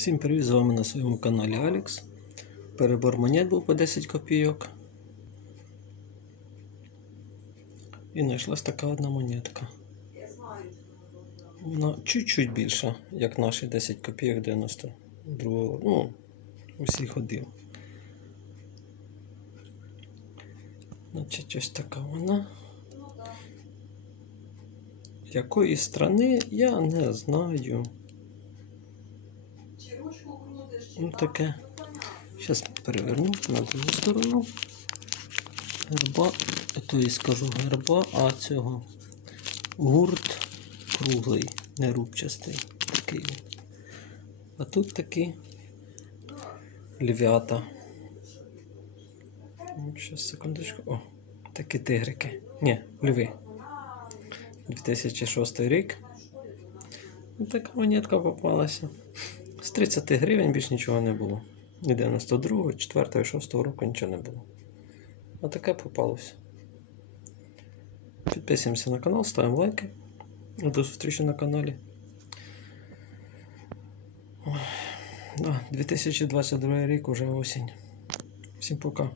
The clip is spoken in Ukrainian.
Всім привіт, з вами на своєму каналі Алікс. Перебор монет був по 10 копійок. І знайшлась така одна монетка. Вона чуть-чуть більша, як наші 10 копійок 92-го. ну, усіх ходив. Значить, ось така вона. Якої страни я не знаю. Ну таке. Зараз переверну на другу сторону. Герба, то і скажу герба, а цього гурт круглий, не рубчастий. Такий. А тут такі львята. Зараз, секундочку. О, такі тигрики. Ні, льви. 2006 рік. Ну, така монетка попалася. З 30 гривень більш нічого не було. І 92, 4, 6 року нічого не було. А таке попалося. Підписуємося на канал, ставимо лайки. До зустрічі на каналі. Ой, 2022 рік уже осінь. Всім пока.